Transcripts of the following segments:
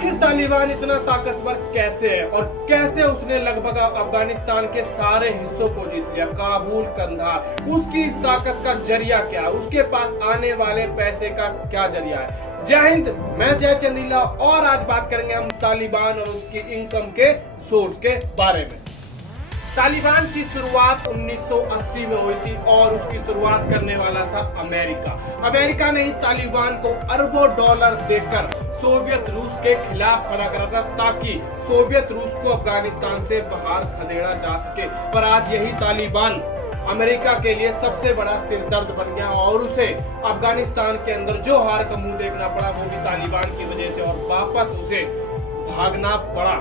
आखिर तालिबान इतना ताकतवर कैसे है और कैसे उसने लगभग अफगानिस्तान के सारे हिस्सों को जीत लिया, काबुल, कंधार। उसकी इस ताकत का जरिया क्या है, उसके पास आने वाले पैसे का क्या जरिया है। जय हिंद, मैं जय चंदीला और आज बात करेंगे हम तालिबान और उसकी इनकम के सोर्स के बारे में। तालिबान की शुरुआत 1980 में हुई थी और उसकी शुरुआत करने वाला था अमेरिका। अमेरिका ने ही तालिबान को अरबों डॉलर देकर सोवियत रूस के खिलाफ खड़ा करा था ताकि सोवियत रूस को अफगानिस्तान से बाहर खदेड़ा जा सके। पर आज यही तालिबान अमेरिका के लिए सबसे बड़ा सिरदर्द बन गया और उसे अफगानिस्तान के अंदर जो हार का मुंह देखना पड़ा वो भी तालिबान की वजह से, और वापस उसे भागना पड़ा।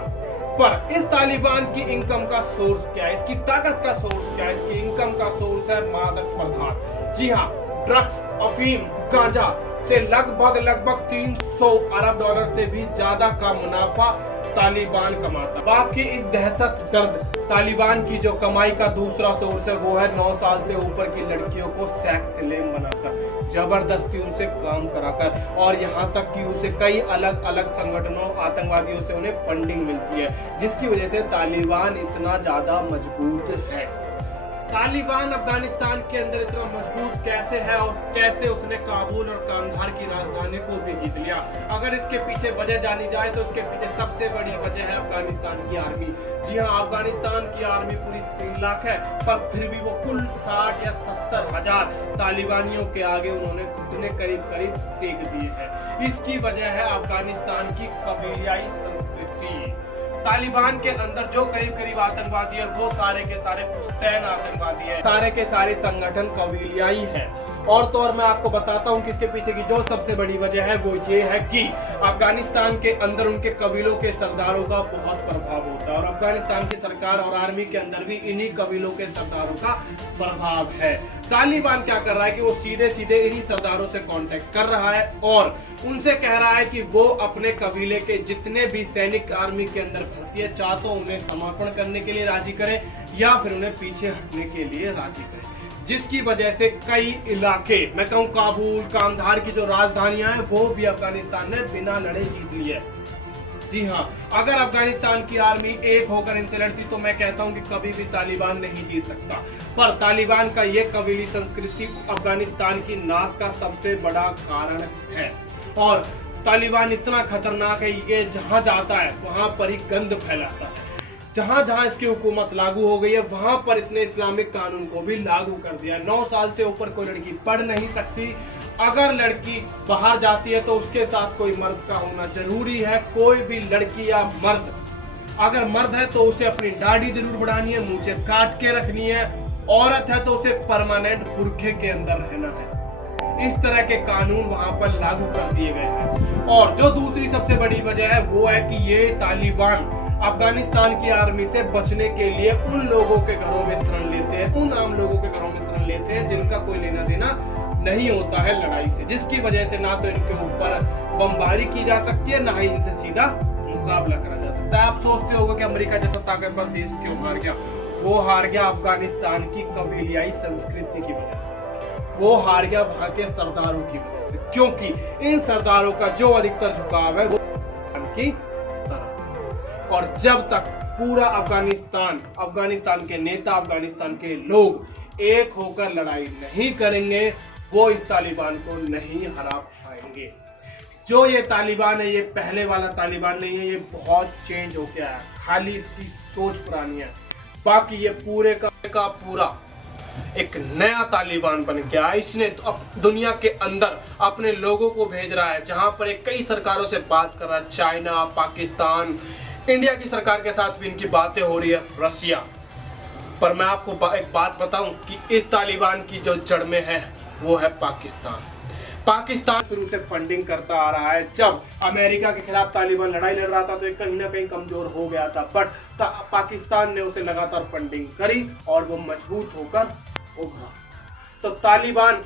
पर इस तालिबान की इनकम का सोर्स क्या है, इसकी ताकत का सोर्स क्या है? इसकी इनकम का सोर्स है मादक पदार्थ। जी हाँ, ड्रग्स, अफीम, गांजा से लगभग 300 अरब डॉलर से भी ज्यादा का मुनाफा तालिबान कमाता। बाकी इस दहशतगर्द तालिबान की जो कमाई का दूसरा सोर्स है वो है 9 साल से ऊपर की लड़कियों को सेक्स स्लेव बनाकर, जबरदस्ती उनसे काम कराकर, और यहाँ तक कि उसे कई अलग अलग संगठनों, आतंकवादियों से उन्हें फंडिंग मिलती है, जिसकी वजह से तालिबान इतना ज्यादा मजबूत है। तालिबान अफगानिस्तान के अंदर इतना मजबूत कैसे है और कैसे उसने काबुल और कंधार की राजधानी को भी जीत लिया? अगर इसके पीछे वजह जानी जाए तो इसके पीछे सबसे बड़ी वजह है अफगानिस्तान की आर्मी। जी हाँ, अफगानिस्तान की आर्मी पूरी 3 लाख है, पर फिर भी वो कुल 60 या 70 हजार तालिबानियों के आगे उन्होंने घुटने करीब टेक दिए हैं। इसकी वजह है अफगानिस्तान की कबीलियाई संस्कृति। तालिबान के अंदर जो करीब आतंकवादी है वो सारे के सारे पुश्तैन आतंकवादी है, सारे के सारे संगठन कबीलियाई है। और तो और मैं आपको बताता हूँ कि इसके पीछे की जो सबसे बड़ी वजह है वो ये है कि अफगानिस्तान के अंदर उनके कबीलों के सरदारों का बहुत प्रभाव होता है, और अफगानिस्तान की सरकार और आर्मी के अंदर भी इन्हीं कबीलों के सरदारों का प्रभाव है। तालिबान क्या कर रहा है कि वो सीधे इन्हीं सरदारों से कांटेक्ट कर रहा है और उनसे कह रहा है कि वो अपने कबीले के जितने भी सैनिक आर्मी के अंदर भर्ती है, चाहे तो उन्हें समर्पण करने के लिए राजी करें या फिर उन्हें पीछे हटने के लिए राजी करें। जिसकी वजह से कई इलाके, मैं कहूँ काबुल, कंधार की जो राजधानियां हैं वो भी अफगानिस्तान ने बिना लड़े जीत ली है। जी हाँ, अगर अफगानिस्तान की आर्मी एक होकर इनसे लड़ती तो मैं कहता हूं कि कभी भी तालिबान नहीं जीत सकता। पर तालिबान का ये कबीली संस्कृति अफगानिस्तान की नाश का सबसे बड़ा कारण है, और तालिबान इतना खतरनाक है कि जहां जाता है वहां पर ही गंद फैलाता है। जहां इसकी हुकूमत लागू हो गई है वहां पर इसने इस्लामिक कानून को भी लागू कर दिया। 9 साल से ऊपर कोई लड़की पढ़ नहीं सकती। अगर लड़की बाहर जाती है तो उसके साथ कोई मर्द का होना जरूरी है। कोई भी लड़की या मर्द, अगर मर्द है तो उसे अपनी दाढ़ी जरूर बढ़ानी है, मूंछें काट के रखनी है। औरत है तो उसे परमानेंट बुर्के के अंदर रहना है। इस तरह के कानून वहां पर लागू कर दिए गए हैं। और जो दूसरी सबसे बड़ी वजह है वो है कि ये तालिबान अफगानिस्तान की आर्मी से बचने के लिए उन लोगों के घरों में शरण लेते हैं, उन आम लोगों के घरों में शरण लेते हैं जिनका कोई लेना देना नहीं होता है लड़ाई से, जिसकी वजह से ना तो इनके ऊपर बमबारी की जा सकती है, ना ही इनसे सीधा मुकाबला करा जा सकता है। आप सोचते होंगे कि अमेरिका जैसा ताकतवर देश क्यों हार गया? वो हार गया अफगानिस्तान की कबीलियाई संस्कृति की वजह से, वो हार गया वहां के सरदारों की वजह से, क्योंकि इन सरदारों का जो अधिकतर झुकाव है वो की तरफ। और जब तक पूरा अफगानिस्तान के नेता, अफगानिस्तान के लोग एक होकर लड़ाई नहीं करेंगे, वो इस तालिबान को नहीं हरा पाएंगे। जो ये तालिबान है ये पहले वाला तालिबान नहीं है, ये बहुत चेंज हो गया है, खाली इसकी सोच पुरानी है। बाकी ये पूरे का पूरा एक नया तालिबान बन गया। इसने अब दुनिया के अंदर अपने लोगों को भेज रहा है, जहां पर एक कई सरकारों से बात कर रहा है, चाइना, पाकिस्तान, इंडिया की सरकार के साथ भी इनकी बातें हो रही है, रसिया। पर मैं आपको एक बात बताऊं कि इस तालिबान की जो जड़ में है वो है पाकिस्तान शुरू से फंडिंग करता आ रहा है। जब अमेरिका के खिलाफ तालिबान लड़ाई लड़ रहा था तो ये कहीं ना कहीं कमजोर हो गया था, बट पाकिस्तान ने उसे लगातार फंडिंग करी और वो मजबूत होकर उभरा। तो तालिबान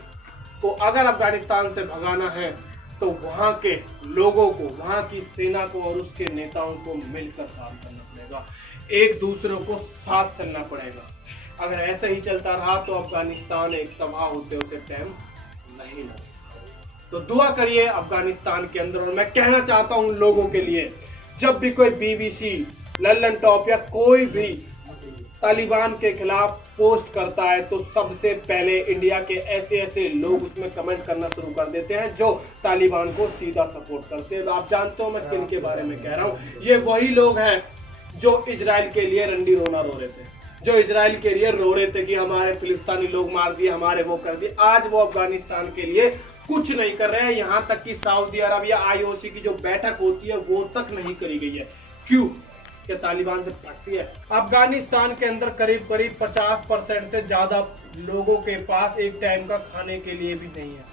को अगर अफगानिस्तान से भगाना है तो वहां के लोगों को, वहां की सेना को और उसके नेताओं को मिलकर काम करना पड़ेगा, एक दूसरे को साथ चलना पड़ेगा। अगर ऐसा ही चलता रहा तो अफगानिस्तान एक तबाह होते उसे टाइम नहीं लगेगा। तो दुआ करिए अफगानिस्तान के अंदर। और मैं कहना चाहता हूं उन लोगों के लिए जब भी कोई BBC, लल्लन टॉप या कोई भी तालिबान के खिलाफ पोस्ट करता है तो सबसे पहले इंडिया के ऐसे ऐसे लोग उसमें कमेंट करना शुरू कर देते हैं जो तालिबान को सीधा सपोर्ट करते हैं। तो आप जानते हो मैं किन के बारे में कह रहा हूं। ये वही लोग हैं जो इजराइल के लिए रंडी रोना रो रहे थे, जो इजराइल के लिए रो रहे थे कि हमारे फिलिस्तीनी लोग मार दिए, हमारे वो कर दिए। आज वो अफगानिस्तान के लिए कुछ नहीं कर रहे हैं। यहां तक कि सऊदी अरब या IOC की जो बैठक होती है वो तक नहीं करी गई है। क्यों? कि तालिबान से पड़ती है। अफगानिस्तान के अंदर करीब करीब 50% से ज्यादा लोगों के पास एक टाइम का खाने के लिए भी नहीं है।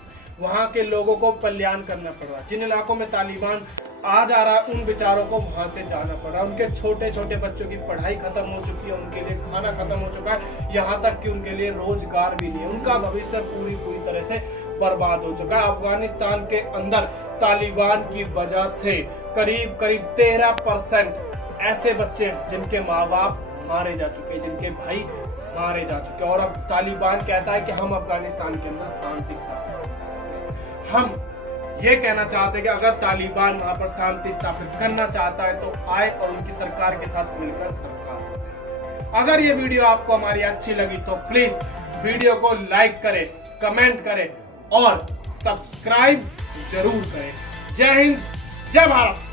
वहां के लोगों को पलायन करना पड़ रहा है। जिन इलाकों में तालिबान आ जा रहा है उन बेचारों को वहां से जाना पड़ रहा है। उनके छोटे छोटे बच्चों की पढ़ाई खत्म हो चुकी है, उनके लिए खाना खत्म हो चुका है, यहाँ तक कि उनके लिए रोजगार भी नहीं है। उनका भविष्य पूरी तरह से बर्बाद हो चुका है। अफगानिस्तान के अंदर तालिबान की वजह से करीब करीब 13% ऐसे बच्चे हैं जिनके माँ बाप मारे जा चुके हैं, जिनके भाई मारे जा चुके हैं। और अब तालिबान कहता है कि हम अफगानिस्तान के अंदर शांति स्थापित करना चाहते हैं। हम ये कहना चाहते हैं कि अगर तालिबान वहां पर शांति स्थापित करना चाहता है तो आए और उनकी सरकार के साथ मिलकर सरकार बनाए। अगर ये वीडियो आपको हमारी अच्छी लगी तो प्लीज वीडियो को लाइक करें, कमेंट करें और सब्सक्राइब जरूर करें। जय हिंद, जय भारत।